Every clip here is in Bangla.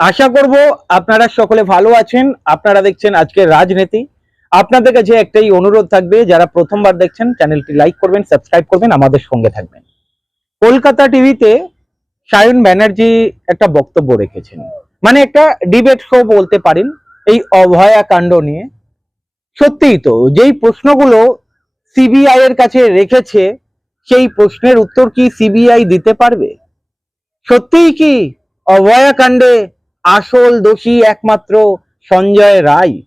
আশা করব আপনারা সকলে ভালো আছেন। আপনারা দেখছেন আজকের রাজনীতি। আপনাদের কাছে একটাই অনুরোধ থাকবে, যারা প্রথমবার দেখছেন, চ্যানেলটি লাইক করবেন, সাবস্ক্রাইব করবেন, আমাদের সঙ্গে থাকবেন। কলকাতা টিভিতে সায়ন ব্যানার্জি একটা বক্তব্য রেখেছেন। মানে একটা ডিবেট শো বলতে পারেন, এই অভয়া কাণ্ড নিয়ে। সত্যিই তো, যেই প্রশ্নগুলো সিবিআই এর কাছে রেখেছে, সেই প্রশ্নের উত্তর কি সিবিআই দিতে পারবে? সত্যিই কি অভয়াকাণ্ডে আসল দোষী একমাত্র সঞ্জয় রায়।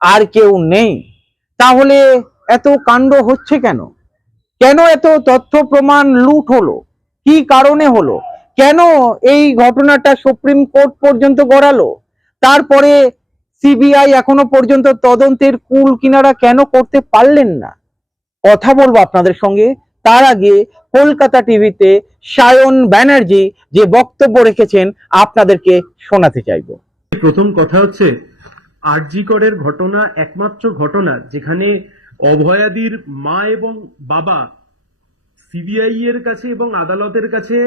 আর কেউ নেই। তাহলে এত কাণ্ড হচ্ছে কেন? কেন এত তথ্য প্রমাণ লুট হলো? কি কারণে হলো? কেন এই ঘটনাটা সুপ্রিম কোর্ট পর্যন্ত গড়ালো? তারপরে সিবিআই এখনও পর্যন্ত তদন্তের কুল কিনারা কেন করতে পারলেন না? কথা বলব আপনাদের সঙ্গে। তার আগে কলকাতা টিভিতে সায়ন ব্যানার্জি যে বক্তব্য রেখেছেন আপনাদেরকে শোনাতে চাইব। প্রথম কথা হচ্ছে আরজিকরের ঘটনা একমাত্র ঘটনা যেখানে অভয়াদির মা এবং বাবা সিবিআই এর কাছে এবং আদালতের কাছে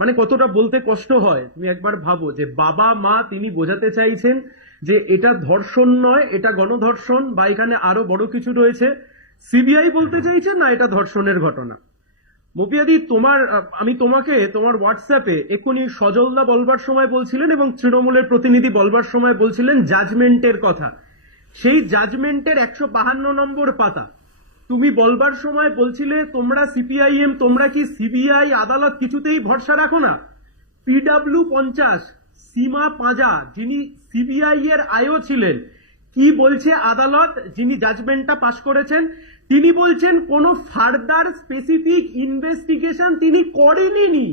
মানে কতটা বলতে কষ্ট হয়, তুমি একবার ভাবো যে বাবা, মা তিনি বোঝাতে চাইছেন যে এটা ধর্ষণ নয়, এটা গণধর্ষণ বা এখানে আরও বড় কিছু রয়েছে। সিবিআই বলতে চাইছে না, এটা ধর্ষণের ঘটনা। মপিয়াদি, তোমার আমি তোমাকে তোমার হোয়াটসঅ্যাপে এক্ষুনি সজলদা বলবার সময় বলছিলেন এবং তৃণমূলের প্রতিনিধি বলবার সময় বলছিলেন জাজমেন্টের কথা। সেই জাজমেন্টের একশো বাহান্ন নম্বর পাতা। তুমি বলবার সময় বলছিলে, তোমরা সিপিআইএম তোমরা কি সিবিআই আদালত কিছুতেই ভরসা রাখো না? পিডাব্লিউ পঞ্চাশ, সীমা পাঁজা, যিনি সিবিআই এর আয়ও ছিলেন, কি বলছে আদালত, যিনি জাজমেন্টটা পাশ করেছেন? তিনি বলছেন, কোনো ফার্দার স্পেসিফিক ইনভেস্টিগেশন তিনি করেননি।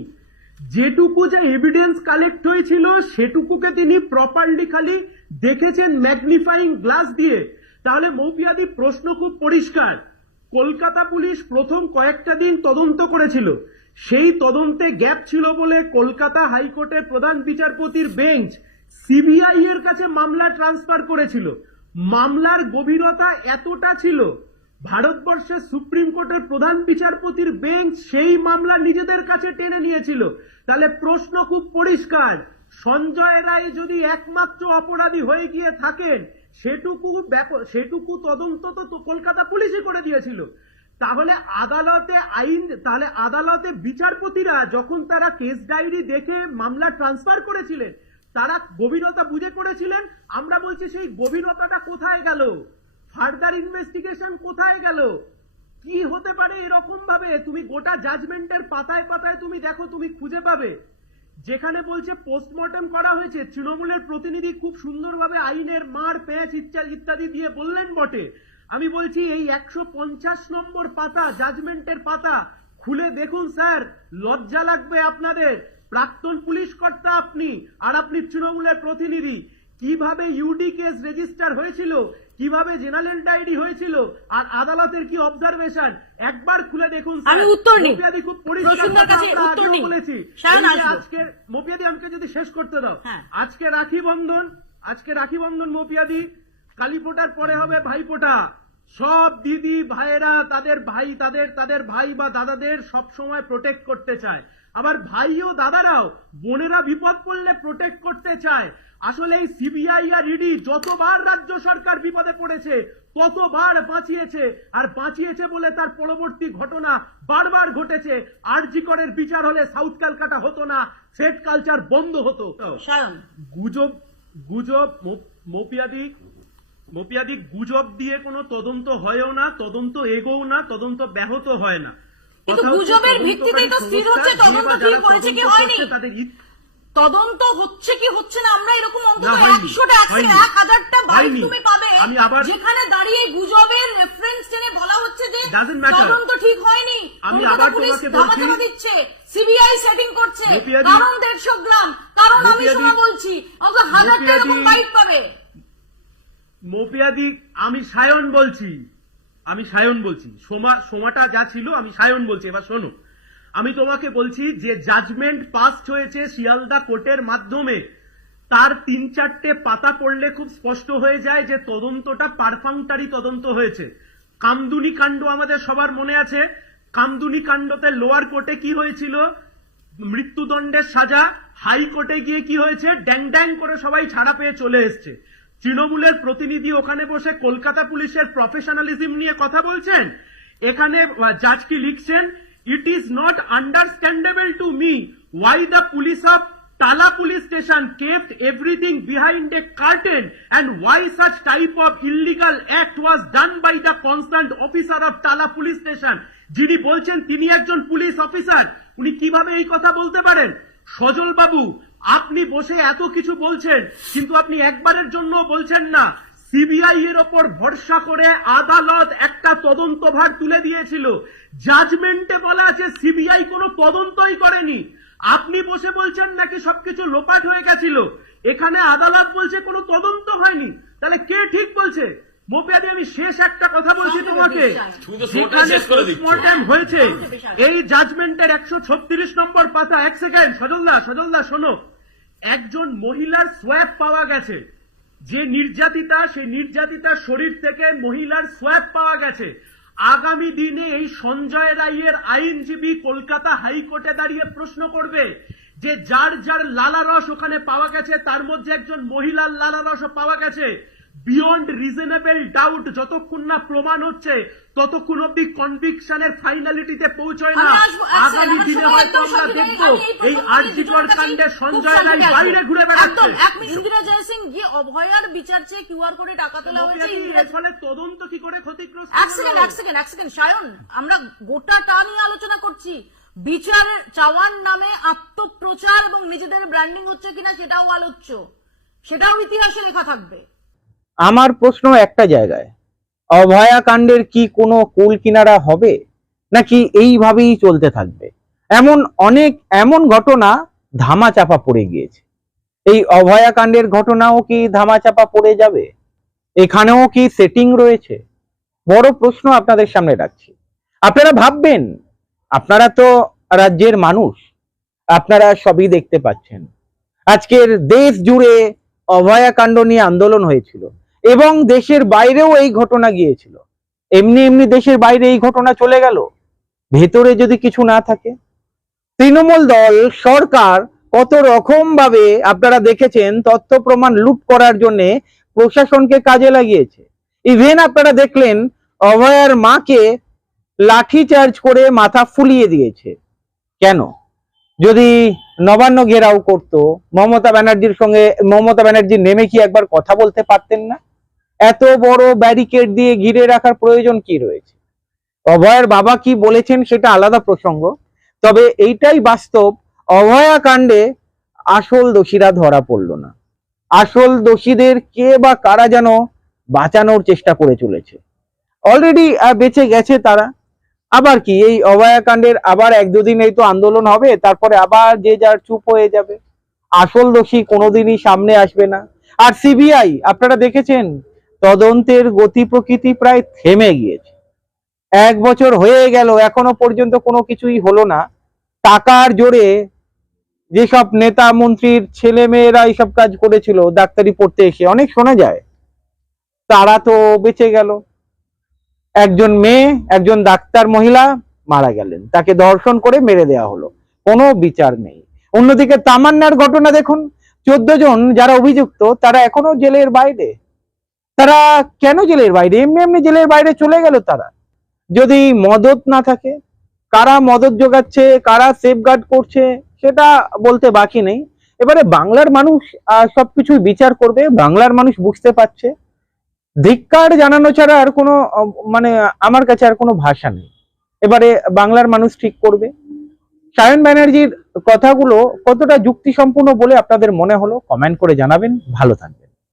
যেটুকু যা এভিডেন্স কালেক্ট হয়েছিল, সেটুকুকে তিনি প্রপারলি খালি দেখেছেন ম্যাগনিফাইং গ্লাস দিয়ে। তাহলে মৌপিয়াদি, প্রশ্ন খুব পরিষ্কার। কলকাতা পুলিশ প্রথম কয়েকটা দিন তদন্ত করেছিল। সেই তদন্তে গ্যাপ ছিল বলে কলকাতা হাইকোর্টের প্রধান বিচারপতির বেঞ্চ সিবিআই এর কাছে মামলা ট্রান্সফার করেছিল। মামলার গভীরতা এতটা ছিল ভারতবর্ষের সুপ্রিম কোর্টের প্রধান বিচারপতির বেঞ্চ সেই মামলা নিজেদের কাছে টেনে নিয়েছিল। তাহলে প্রশ্ন খুব পরিষ্কার। সঞ্জয় রায় যদি একমাত্র অপরাধী হয়ে গিয়ে থাকেন, সেটুকু সেটুকু তদন্ত তো কলকাতা পুলিশই করে দিয়েছিল। তাহলে আদালতে আইন, তাহলে আদালতে বিচারপতিরা যখন তারা কেস ডায়েরি দেখে মামলা ট্রান্সফার করেছিলেন, তারা গভীরতা বুঝে করেছিলেন, আমরা বলছি সেই গভীরতাটা কোথায় গেল? ফার্দার ইনভেস্টিগেশন কোথায় গেল? কি হতে পারে এরকম ভাবে? তুমি গোটা জাজমেন্টের পাতায় পাতায় তুমি দেখো, তুমি খুঁজে পাবে। যেখানে বলছে পোস্টমর্টম করা হয়েছে, তৃণমূলের প্রতিনিধি খুব সুন্দরভাবে আইনের মার, প্যাঁচ ইত্যাদি ইত্যাদি দিয়ে বললেন বটে। আমি বলছি এই একশো পঞ্চাশ নম্বর পাতা জাজমেন্টের পাতা, খুলে দেখুন স্যার, লজ্জা লাগবে আপনাদের। প্রাক্তন পুলিশ কর্তা আপনি, আর আপনি তৃণমূলের প্রতিনিধি। কীভাবে ইউডি কেস রেজিস্টার হয়েছিল? কীভাবে জেনারেল ডায়েরি হয়েছিল আর আদালতের কি অবজারভেশন একবার খুলে দেখুন আমি উত্তর নিই। মপিয়াদি খুব পরিষ্কার কাছে উত্তর নিই। বলেছি। আজকে মপিয়াদি আমাকে যদি শেষ করতে দাও হ্যাঁ। আজকে রাখি বন্ধন আজকে রাখি বন্ধন মপিয়াদি কালী ফোটার পরে হবে ভাই ফোটা সব দিদি ভাইয়েরা তাদের ভাই তাদের তাদের ভাই বা দাদাদের সব সময় প্রোটেক্ট করতে চায় আবার ভাই ও দাদারাও বোনেরা বিপদ পড়লে প্রোটেক্ট করতে চায়। আসলে এই সিবিআই আর ইডি যতবার রাজ্য সরকার বিপদে পড়েছে ততবার বাঁচিয়েছে। আর বাঁচিয়েছে বলে তার পরবর্তী ঘটনা বারবার ঘটেছে। আরজি করের বিচার হলে সাউথ ক্যালকাটা হতো না সেট কালচার বন্ধ হতো। গুজব গুজব মৌপিয়াদি মৌপিয়াদি গুজব দিয়ে কোনো তদন্ত হয়ও না তদন্ত এগোও না তদন্ত ব্যাহত হয় না। কিন্তু গুজবের ভিত্তিতেই তো স্থির হচ্ছে তদন্ত ঠিক হয়েছে কি হয়নি। তদন্ত হচ্ছে কি হচ্ছে না? আমরা এরকম অন্তত একশোটা একশো এক হাজারটা বাইক তুমি পাবে। আমি আবার- যেখানে দাঁড়িয়ে গুজবের রেফারেন্স টেনে বলা হচ্ছে যে তদন্ত ঠিক হয়নি। আমি আবার পুলিশ তোমাকে বলছি- ধামাচাপা দিচ্ছে। সিবিআই সেটিং করছে। কারণ দেড়শো গ্রাম। কারণ আমি শোনা বলছি। অন্তত হাজারটা এরকম বাইক পাবে। মৌপিয়াদি আমি সায়ন বলছি। আমি সায়ন বলছি। সোমা, সোমাটা যা ছিল, আমি সায়ন বলছি। এবার শোনো। আমি তোমাকে বলছি যে জাজমেন্ট পাস হয়েছে শিয়ালদা কোর্টের মাধ্যমে, তার তিন চারটে পাতা পড়লে খুব স্পষ্ট হয়ে যায় যে তদন্তটা পারফাংটারি তদন্ত হয়েছে। কামদুনি কাণ্ড আমাদের সবার মনে আছে। কামদুনি কাণ্ডতে লোয়ার কোর্টে কি হয়েছিল? মৃত্যুদণ্ডের সাজা হাইকোর্টে গিয়ে কি হয়েছে? ড্যাং ড্যাং করে সবাই ছাড়া পেয়ে চলে এসছে। তৃণমূলের প্রতিনিধি ওখানে বসে কলকাতা পুলিশের প্রফেশনালিজম নিয়ে কথা বলছেন। এখানে জাজ কি লিখছেন? It is not understandable to me why the police of Tala police station kept everything behind a curtain and why such type of illegal act was done by the concerned officer of Tala police station. যিনি বলছেন, তিনি একজন পুলিশ অফিসার উনি কীভাবে এই কথা বলতে পারেন? সজল বাবু আপনি বসে এত কিছু বলছেন কিন্তু আপনি একবারের জন্য বলছেন না। সিবিআই এর ওপর ভরসা করে আদালত একটা তদন্তভার তুলে দিয়েছিল। জাজমেন্টে বলা আছে সিবিআই কোনো তদন্তই করেনি। আপনি বসে বলছেন নাকি সবকিছু লোপাট হয়ে গেছিল। এখানে আদালত বলছে কোনো তদন্ত হয়নি। তাহলে কে ঠিক বলছে? মোপেদি আমি শেষ একটা কথা বলছি তোমাকে। তুমি যেখানে শেষ করে দিচ্ছ। পোস্টমর্টেম হয়েছে এই জাজমেন্টের একশো ছত্রিশ নম্বর পাতা। এক সেকেন্ড সজলদা সজলদা শোনো। একজন মহিলার সোয়াব পাওয়া গেছে। যে নির্যাতিতা, সেই নির্যাতিতার শরীর থেকে মহিলার সোয়াব পাওয়া গেছে। আগামী দিনে এই সঞ্জয় রায়ের আইনজীবী কলকাতা হাইকোর্টে দাঁড়িয়ে প্রশ্ন করবে যে যার যার লালারস ওখানে পাওয়া গেছে, তার মধ্যে একজন মহিলার লালারসও পাওয়া গেছে। বিয়ন্ড রিজনেবল ডাউট যতক্ষণ না প্রমাণ হচ্ছে ততক্ষণ অব্দি কনভিকশনের ফাইনালিটিতে পৌঁছয় না। আগামী দিনে হয়তো আমরা দেখব এই আরজিকর কাণ্ডে সঞ্জয় রায় বাইরে ঘুরে বেড়াচ্ছে। ইন্দিরা জয়সিং যে অভয়ার বিচার চেয়ে কিউআর কোডে টাকা তোলা হয়েছে এর ফলে তদন্ত কি করে ক্ষতিগ্রস্ত এক সেকেন্ড এক সেকেন্ড এক সেকেন্ড সায়ন আমরা গোটাটা নিয়ে আলোচনা করছি। বিচারের চাওয়ার নামে আত্মপ্রচার এবং নিজেদের ব্র্যান্ডিং হচ্ছে কিনা সেটাও আলোচ্য। সেটাও ইতিহাসে লেখা থাকবে। আমার প্রশ্ন একটা জায়গায় অভয়াকাণ্ডের কি কোনো কুল কিনারা হবে? নাকি এইভাবেই চলতে থাকবে? এমন অনেক, এমন ঘটনা ধামাচাপা পড়ে গিয়েছে। এই অভয়াকাণ্ডের ঘটনাও কি ধামাচাপা পড়ে যাবে? এখানেও কি সেটিং রয়েছে? বড় প্রশ্ন আপনাদের সামনে রাখছি। আপনারা ভাববেন, আপনারা তো রাজ্যের মানুষ, আপনারা সবই দেখতে পাচ্ছেন। আজকের দেশ জুড়ে অভয়াকাণ্ড নিয়ে আন্দোলন হয়েছিল। এবং দেশের বাইরেও এই ঘটনা গিয়েছিল। এমনি এমনি দেশের বাইরে এই ঘটনা চলে গেল। ভেতরে যদি কিছু না থাকে। তৃণমূল দল, সরকার কত রকম ভাবে আপনারা দেখেছেন, তথ্য প্রমাণ লুট করার জন্য প্রশাসনকে কাজে লাগিয়েছে। ইভেন আপনারা দেখলেন, অভয়ার মাকে লাঠি চার্জ করে মাথা ফুলিয়ে দিয়েছে। কেন? যদি নবান্ন ঘেরাও করত, মমতা ব্যানার্জির সঙ্গে, মমতা ব্যানার্জি নেমে কি একবার কথা বলতে পারতেন না? এত বড় ব্যারিকেড দিয়ে ঘিরে রাখার প্রয়োজন কি রয়েছে? অভয়ের বাবা কি বলেছেন সেটা আলাদা প্রসঙ্গ। তবে এইটাই বাস্তব অভয়া কাণ্ডে আসল দোষীরা ধরা পড়ল না। আসল দোষীদের কে বা কারা যেন বাঁচানোর চেষ্টা করে চলেছে। অলরেডি বেঁচে গেছে তারা। আবার কি, এই অভয়াকাণ্ডের আবার এক দুদিন এই তো আন্দোলন হবে, তারপরে আবার যে যার চুপ হয়ে যাবে। আসল দোষী কোনোদিনই সামনে আসবে না। আর সিবিআই আপনারা দেখেছেন তদন্তের গতি প্রকৃতি প্রায় থেমে গিয়েছে। এক বছর হয়ে গেল, এখনও পর্যন্ত কোনো কিছুই হলো না। টাকার জোরে যেসব নেতা, মন্ত্রীর ছেলে মেয়েরা এইসব কাজ করেছিল, ডাক্তারি পড়তে এসে, অনেক শোনা যায়। তারা তো বেঁচে গেল। একজন মেয়ে, একজন ডাক্তার মহিলা মারা গেলেন। তাকে দর্শন করে মেরে দেওয়া হলো। কোনো বিচার নেই। অন্যদিকে তামান্নার ঘটনা দেখুন। চোদ্দ জন যারা অভিযুক্ত, তারা এখনও জেলের বাইরে। তারা কেন জেলের বাইরে? এমনি এমনি জেলের বাইরে চলে গেল তারা। যদি মদত না থাকে কারা মদত যোগাচ্ছে কারা সেফগার্ড করছে সেটা বলতে বাকি নেই। এবারে বাংলার মানুষ আহ, সবকিছুই বিচার করবে বাংলার মানুষ বুঝতে পারছে। ধিক্কার জানানো ছাড়া আর কোনো মানে আমার কাছে আর কোনো ভাষা নেই। এবারে বাংলার মানুষ ঠিক করবে। সায়ন ব্যানার্জির কথাগুলো কতটা যুক্তিসম্পূর্ণ বলে আপনাদের মনে হলো কমেন্ট করে জানাবেন। ভালো থাকবেন।